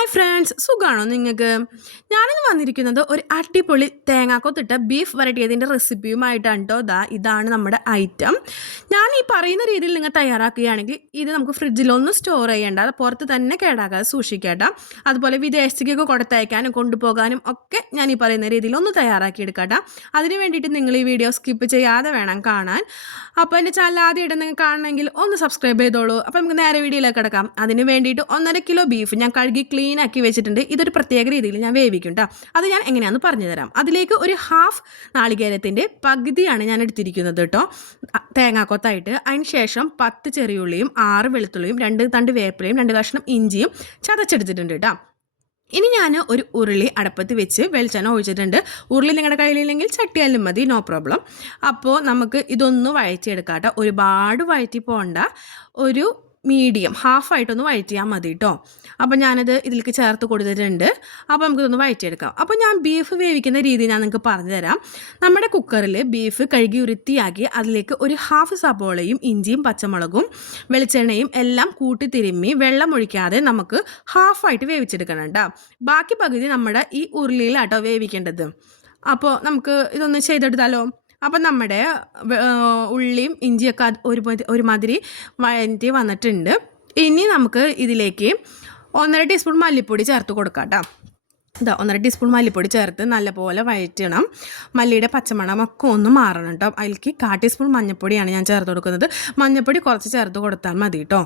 Hi friends, സുഖമാണോ നിങ്ങൾക്ക്? ഞാനിന്ന് വന്നിരിക്കുന്നത് ഒരു അടിപൊളി തേങ്ങാക്കൊത്തിട്ട ബീഫ് വരട്ടിയതിൻ്റെ റെസിപ്പിയുമായിട്ടാണ് കേട്ടോ. ഇതാണ് നമ്മുടെ ഐറ്റം. ഞാൻ ഈ പറയുന്ന രീതിയിൽ നിങ്ങൾ തയ്യാറാക്കുകയാണെങ്കിൽ ഇത് നമുക്ക് ഫ്രിഡ്ജിലൊന്നും സ്റ്റോർ ചെയ്യേണ്ട, അത് പുറത്ത് തന്നെ കേടാക്കാതെ സൂക്ഷിക്കേണ്ട. അതുപോലെ വിദേശത്തേക്കൊക്കെ കൊടുത്തയക്കാനും കൊണ്ടുപോകാനും ഒക്കെ ഞാൻ ഈ പറയുന്ന രീതിയിൽ ഒന്ന് തയ്യാറാക്കിയെടുക്കട്ടെ. അതിന് വേണ്ടിയിട്ട് നിങ്ങൾ ഈ വീഡിയോ സ്കിപ്പ് ചെയ്യാതെ വേണം കാണാൻ. അപ്പോൾ എൻ്റെ ചാനൽ ആദ്യമായിട്ട് നിങ്ങൾ കാണണമെങ്കിൽ ഒന്ന് സബ്സ്ക്രൈബ് ചെയ്തോളൂ. അപ്പോൾ നമുക്ക് നേരെ വീഡിയോയിലേക്ക് കിടക്കാം. അതിന് വേണ്ടിയിട്ട് 1.5 കിലോ ബീഫ് ഞാൻ കഴുകി ക്ലീൻ ആക്കി വെച്ചിട്ടുണ്ട്. ഇതൊരു പ്രത്യേക രീതിയിൽ ഞാൻ വേവിക്കും കേട്ടോ. അത് ഞാൻ എങ്ങനെയാണെന്ന് പറഞ്ഞു തരാം. അതിലേക്ക് ഒരു ഹാഫ് നാളികേരത്തിൻ്റെ പകുതിയാണ് ഞാൻ എടുത്തിരിക്കുന്നത് കേട്ടോ, തേങ്ങാക്കൊത്തായിട്ട്. അതിന് ശേഷം 10 ചെറിയുള്ളിയും 6 വെളുത്തുള്ളിയും 2 തണ്ട് വേപ്പിലയും 2 കഷ്ണം ഇഞ്ചിയും ചതച്ചെടുത്തിട്ടുണ്ട് കേട്ടോ. ഇനി ഞാൻ ഒരു ഉരുളി അടപ്പത്ത് വെച്ച് വെളിച്ചെണ്ണ ഒഴിച്ചിട്ടുണ്ട്. ഉരുളി നിങ്ങളുടെ കയ്യിലില്ലെങ്കിൽ ചട്ടിയാലും മതി, നോ പ്രോബ്ലം. അപ്പോൾ നമുക്ക് ഇതൊന്ന് വഴറ്റിയെടുക്കാം കേട്ടോ. ഒരുപാട് വഴറ്റി പോകണ്ട, ഒരു മീഡിയം ഹാഫായിട്ടൊന്ന് വഴറ്റിയാൽ മതി കേട്ടോ. അപ്പോൾ ഞാനത് ഇതിലേക്ക് ചേർത്ത് കൊടുത്തിട്ടുണ്ട്. അപ്പോൾ നമുക്കിതൊന്ന് വഴറ്റിയെടുക്കാം. അപ്പോൾ ഞാൻ ബീഫ് വേവിക്കുന്ന രീതി ഞാൻ നിങ്ങൾക്ക് പറഞ്ഞു തരാം. നമ്മുടെ കുക്കറിൽ ബീഫ് കഴുകി വൃത്തിയാക്കി അതിലേക്ക് ഒരു ഹാഫ് സബോളയും ഇഞ്ചിയും പച്ചമുളകും വെളിച്ചെണ്ണയും എല്ലാം കൂട്ടി തിരുമ്മി വെള്ളം ഒഴിക്കാതെ നമുക്ക് ഹാഫായിട്ട് വേവിച്ചെടുക്കണം കേട്ടോ. ബാക്കി പകുതി നമ്മുടെ ഈ ഉരുളിയിലാട്ടോ വേവിക്കേണ്ടത്. അപ്പോൾ നമുക്ക് ഇതൊന്ന് ചെയ്തെടുത്താലോ. അപ്പം നമ്മുടെ ഉള്ളിയും ഇഞ്ചിയൊക്കെ ഒരുമാതിരി വഴറ്റി വന്നിട്ടുണ്ട്. ഇനി നമുക്ക് ഇതിലേക്ക് 1.5 ടീസ്പൂൺ മല്ലിപ്പൊടി ചേർത്ത് കൊടുക്കാം കേട്ടോ. 1.5 ടീസ്പൂൺ മല്ലിപ്പൊടി ചേർത്ത് നല്ലപോലെ വഴറ്റണം. മല്ലിയുടെ പച്ചമണമൊക്കെ ഒന്ന് മാറണം കേട്ടോ. അതിലേക്ക് 1/4 ടീസ്പൂൺ മഞ്ഞൾപ്പൊടിയാണ് ഞാൻ ചേർത്ത് കൊടുക്കുന്നത്. മഞ്ഞൾപ്പൊടി കുറച്ച് ചേർത്ത് കൊടുത്താൽ മതി കേട്ടോ.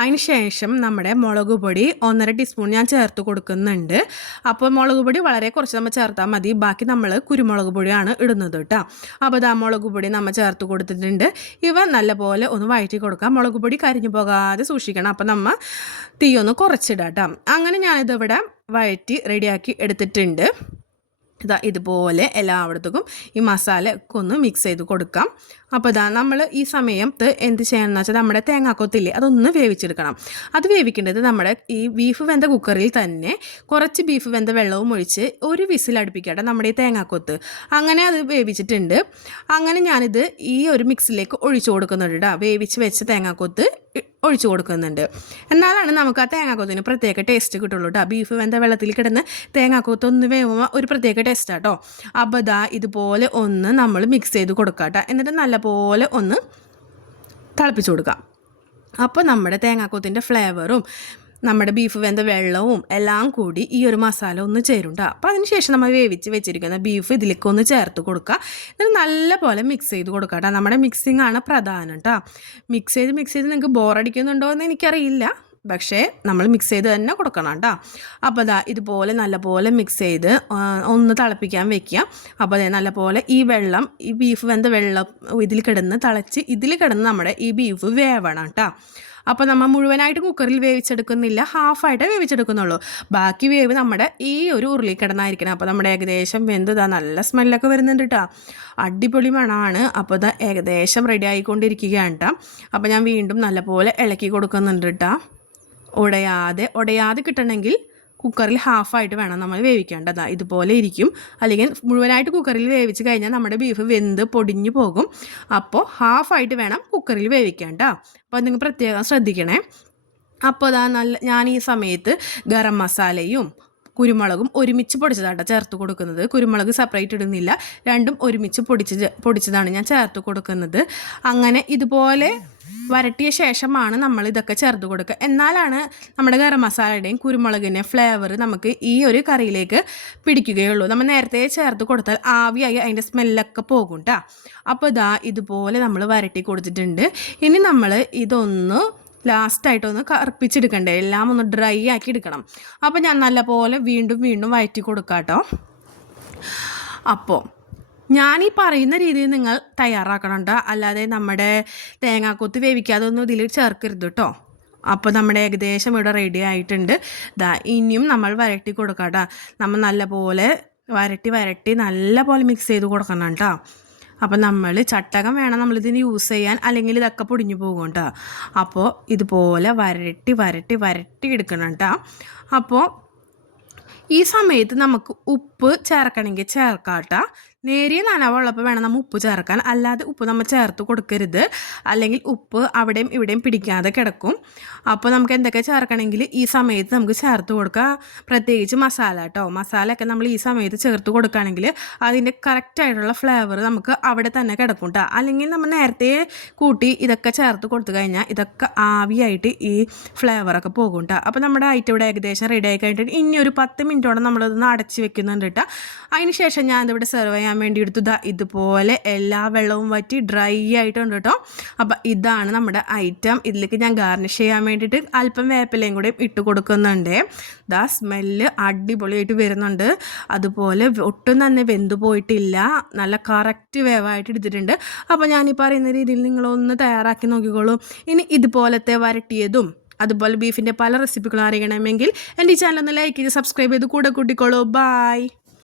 അതിന് ശേഷം നമ്മുടെ മുളക് പൊടി 1.5 ടീസ്പൂൺ ഞാൻ ചേർത്ത് കൊടുക്കുന്നുണ്ട്. അപ്പോൾ മുളക് പൊടി വളരെ കുറച്ച് നമ്മൾ ചേർത്താൽ മതി. ബാക്കി നമ്മൾ കുരുമുളക് പൊടിയാണ് ഇടുന്നത് കേട്ടോ. അപ്പോൾ മുളക് പൊടി നമ്മൾ ചേർത്ത് കൊടുത്തിട്ടുണ്ട്. ഇവ നല്ലപോലെ ഒന്ന് വഴറ്റി കൊടുക്കാം. മുളക് പൊടി കരിഞ്ഞു പോകാതെ സൂക്ഷിക്കണം. അപ്പോൾ നമ്മൾ തീ ഒന്ന് കുറച്ചിടാം കേട്ടോ. അങ്ങനെ ഞാനിതിവിടെ വഴറ്റി റെഡിയാക്കി എടുത്തിട്ടുണ്ട്. ഇതുപോലെ എല്ലായിടത്തേക്കും ഈ മസാല ഒക്കെ ഒന്ന് മിക്സ് ചെയ്ത് കൊടുക്കാം. അപ്പോൾ നമ്മൾ ഈ സമയത്ത് എന്ത് ചെയ്യണമെന്ന് വെച്ചാൽ നമ്മുടെ തേങ്ങാക്കൊത്തില്ലേ അതൊന്ന് വേവിച്ചെടുക്കണം. അത് വേവിക്കേണ്ടത് നമ്മുടെ ഈ ബീഫ് വെന്ത കുക്കറിൽ തന്നെ കുറച്ച് ബീഫ് വെന്ത വെള്ളവും ഒഴിച്ച് ഒരു വിസിൽ അടുപ്പിക്കട്ടെ നമ്മുടെ ഈ തേങ്ങാക്കൊത്ത്. അങ്ങനെ അത് വേവിച്ചിട്ടുണ്ട്. അങ്ങനെ ഞാനിത് ഈ ഒരു മിക്സിലേക്ക് ഒഴിച്ചു കൊടുക്കുന്നുണ്ട് കേട്ടോ. വേവിച്ച് വെച്ച തേങ്ങാക്കൊത്ത് ഒഴിച്ചു കൊടുക്കുന്നുണ്ട്. എന്നാലാണ് നമുക്ക് ആ തേങ്ങാക്കൊത്തിന് പ്രത്യേക ടേസ്റ്റ് കിട്ടുള്ളൂ കേട്ടോ. ബീഫ് വെന്ത വെള്ളത്തിൽ കിടന്ന് തേങ്ങാക്കൊത്തൊന്ന് വേവുമ്പോൾ ഒരു പ്രത്യേക ടേസ്റ്റാണ് കേട്ടോ. അപ്പോൾ ഇതുപോലെ ഒന്ന് നമ്മൾ മിക്സ് ചെയ്ത് കൊടുക്കാം കേട്ടോ. എന്നിട്ട് നല്ലപോലെ ഒന്ന് തിളപ്പിച്ച് കൊടുക്കാം. അപ്പോൾ നമ്മുടെ തേങ്ങാക്കൊത്തിൻ്റെ ഫ്ലേവറും നമ്മുടെ ബീഫ് വെന്ത വെള്ളവും എല്ലാം കൂടി ഈ ഒരു മസാല ഒന്ന് ചേരുണ്ട. അപ്പോൾ അതിന് ശേഷം നമ്മൾ വേവിച്ച് വെച്ചിരിക്കുന്ന ബീഫ് ഇതിലേക്ക് ഒന്ന് ചേർത്ത് കൊടുക്കുക. എന്നിട്ട് നല്ല പോലെ മിക്സ് ചെയ്ത് കൊടുക്കുക കേട്ടോ. നമ്മുടെ മിക്സിംഗ് ആണ് പ്രധാനം കേട്ടോ. മിക്സ് ചെയ്ത് നിങ്ങൾക്ക് ബോറടിക്കുന്നുണ്ടോ എന്ന് എനിക്കറിയില്ല, പക്ഷേ നമ്മൾ മിക്സ് ചെയ്ത് തന്നെ കൊടുക്കണം കേട്ടോ. അപ്പോൾ ഇതുപോലെ നല്ലപോലെ മിക്സ് ചെയ്ത് ഒന്ന് തിളപ്പിക്കാൻ വെക്കുക. അപ്പോൾ നല്ലപോലെ ഈ വെള്ളം, ഈ ബീഫ് വെന്ത വെള്ളം ഇതിൽ കിടന്ന് തിളച്ച് ഇതിൽ കിടന്ന് നമ്മുടെ ഈ ബീഫ് വേവണം കേട്ടോ. അപ്പോൾ നമ്മൾ മുഴുവനായിട്ട് കുക്കറിൽ വേവിച്ചെടുക്കുന്നില്ല, ഹാഫായിട്ടേ വേവിച്ചെടുക്കുന്നുള്ളൂ. ബാക്കി വേവ് നമ്മുടെ ഈ ഒരു ഉരുളി കിടന്നായിരിക്കണം. അപ്പോൾ നമ്മുടെ ഏകദേശം വെന്ത് നല്ല സ്മെല്ലൊക്കെ വരുന്നുണ്ട് കേട്ടോ. അടിപൊളി മണമാണ്. അപ്പോൾ ഏകദേശം റെഡി ആയിക്കൊണ്ടിരിക്കുകയാണ് കേട്ടോ. അപ്പോൾ ഞാൻ വീണ്ടും നല്ലപോലെ ഇളക്കി കൊടുക്കുന്നുണ്ട് കേട്ടോ. ഉടയാതെ കിട്ടണമെങ്കിൽ കുക്കറിൽ ഹാഫായിട്ട് വേണം നമ്മൾ വേവിക്കേണ്ടത്. ഇതുപോലെ ഇരിക്കും. അല്ലെങ്കിൽ മുഴുവനായിട്ട് കുക്കറിൽ വേവിച്ച് കഴിഞ്ഞാൽ നമ്മുടെ ബീഫ് വെന്ത് പൊടിഞ്ഞു പോകും. അപ്പോൾ ഹാഫായിട്ട് വേണം കുക്കറിൽ വേവിക്കേണ്ട. അപ്പോൾ നിങ്ങൾ പ്രത്യേകം ശ്രദ്ധിക്കണേ. അപ്പോൾ ഞാൻ ഈ സമയത്ത് ഗരം മസാലയും കുരുമുളകും ഒരുമിച്ച് പൊടിച്ചതാട്ടോ ചേർത്ത് കൊടുക്കുന്നത്. കുരുമുളക് സെപ്പറേറ്റ് ഇടുന്നില്ല, രണ്ടും ഒരുമിച്ച് പൊടിച്ചതാണ് ഞാൻ ചേർത്ത് കൊടുക്കുന്നത്. അങ്ങനെ ഇതുപോലെ വരട്ടിയ ശേഷമാണ് നമ്മൾ ഇതൊക്കെ ചേർത്ത് കൊടുക്കുക. എന്നാലാണ് നമ്മുടെ ഗരം മസാലയുടെയും കുരുമുളകിൻ്റെ ഫ്ലേവർ നമുക്ക് ഈ ഒരു കറിയിലേക്ക് പിടിക്കുകയുള്ളൂ. നമ്മൾ നേരത്തെ ചേർത്ത് കൊടുത്താൽ ആവിയായി അതിൻ്റെ സ്മെല്ലൊക്കെ പോകും കേട്ടോ. അപ്പോൾ ഇതുപോലെ നമ്മൾ വരട്ടി കൊടുത്തിട്ടുണ്ട്. ഇനി നമ്മൾ ഇതൊന്ന് ലാസ്റ്റായിട്ടൊന്ന് കറുപ്പിച്ചെടുക്കണ്ടേ, എല്ലാം ഒന്ന് ഡ്രൈ ആക്കി എടുക്കണം. അപ്പോൾ ഞാൻ നല്ലപോലെ വീണ്ടും വഴറ്റി കൊടുക്കാം കേട്ടോ. അപ്പോൾ ഞാൻ ഈ പറയുന്ന രീതിയിൽ നിങ്ങൾ തയ്യാറാക്കണം കേട്ടോ. അല്ലാതെ നമ്മുടെ തേങ്ങാക്കൊത്ത് വേവിക്കാതെ ഒന്നും ഇതിൽ ചേർക്കരുത് കേട്ടോ. അപ്പോൾ നമ്മുടെ ഏകദേശം ഇവിടെ റെഡി ആയിട്ടുണ്ട്. ഇനിയും നമ്മൾ വരട്ടി കൊടുക്കാം കേട്ടോ. നമ്മൾ നല്ലപോലെ വരട്ടി നല്ലപോലെ മിക്സ് ചെയ്ത് കൊടുക്കണം കേട്ടോ. അപ്പോൾ നമ്മൾ ചട്ടകം വേണം നമ്മളിതിന് യൂസ് ചെയ്യാൻ, അല്ലെങ്കിൽ ഇതൊക്കെ പൊടിഞ്ഞു പോകും കേട്ടോ. അപ്പോൾ ഇതുപോലെ വരട്ടി എടുക്കണം കേട്ടോ. അപ്പോൾ ഈ സമയത്ത് നമുക്ക് ഉപ്പ് ചേർക്കണമെങ്കിൽ ചേർക്കാം കേട്ടോ. നേരിയ നനവുള്ളപ്പോൾ വേണം നമ്മൾ ഉപ്പ് ചേർക്കാൻ, അല്ലാതെ ഉപ്പ് നമ്മൾ ചേർത്ത് കൊടുക്കരുത്, അല്ലെങ്കിൽ ഉപ്പ് അവിടെയും ഇവിടെയും പിടിക്കാതെ കിടക്കും. അപ്പോൾ നമുക്ക് എന്തൊക്കെ ചേർക്കണമെങ്കിൽ ഈ സമയത്ത് നമുക്ക് ചേർത്ത് കൊടുക്കുക. പ്രത്യേകിച്ച് മസാല കേട്ടോ, മസാലയൊക്കെ നമ്മൾ ഈ സമയത്ത് ചേർത്ത് കൊടുക്കുകയാണെങ്കിൽ അതിൻ്റെ കറക്റ്റായിട്ടുള്ള ഫ്ലേവർ നമുക്ക് അവിടെ തന്നെ കിടക്കും കേട്ടോ. അല്ലെങ്കിൽ നമ്മൾ നേരത്തെ കൂട്ടി ഇതൊക്കെ ചേർത്ത് കൊടുത്തു കഴിഞ്ഞാൽ ഇതൊക്കെ ആവിയായിട്ട് ഈ ഫ്ലേവറൊക്കെ പോകും കേട്ടോ. അപ്പോൾ നമ്മുടെ ഐറ്റം ഇവിടെ ഏകദേശം റെഡി ആയി കഴിഞ്ഞിട്ട് ഇനി ഒരു 10 മിനിറ്റോടെ നമ്മളിതൊന്ന് അടച്ച് വെക്കുന്നുണ്ട് കേട്ടോ. അതിന് ശേഷം ഞാൻ ഇതിവിടെ സെർവ് ചെയ്യാൻ വേണ്ടി എടുത്തു. ഇതുപോലെ എല്ലാ വെള്ളവും വറ്റി ഡ്രൈ ആയിട്ടുണ്ട് കേട്ടോ. അപ്പം ഇതാണ് നമ്മുടെ ഐറ്റം. ഇതിലേക്ക് ഞാൻ ഗാർണിഷ് ചെയ്യാൻ വേണ്ടിയിട്ട് അല്പം വേപ്പിലയും കൂടെ ഇട്ട് കൊടുക്കുന്നുണ്ട്. സ്മെല്ല് അടിപൊളിയായിട്ട് വരുന്നുണ്ട്. അതുപോലെ ഒട്ടും തന്നെ വെന്തു പോയിട്ടില്ല, നല്ല കറക്റ്റ് വേവായിട്ട് എടുത്തിട്ടുണ്ട്. അപ്പോൾ ഞാൻ ഈ പറയുന്ന രീതിയിൽ നിങ്ങളൊന്ന് തയ്യാറാക്കി നോക്കിക്കോളൂ. ഇനി ഇതുപോലത്തെ വരട്ടിയതും അതുപോലെ ബീഫിൻ്റെ പല റെസിപ്പികളും അറിയണമെങ്കിൽ എൻ്റെ ഈ ചാനൽ ഒന്ന് ലൈക്ക് ചെയ്ത് സബ്സ്ക്രൈബ് ചെയ്ത് കൂടെ കൂട്ടിക്കോളൂ. ബൈ.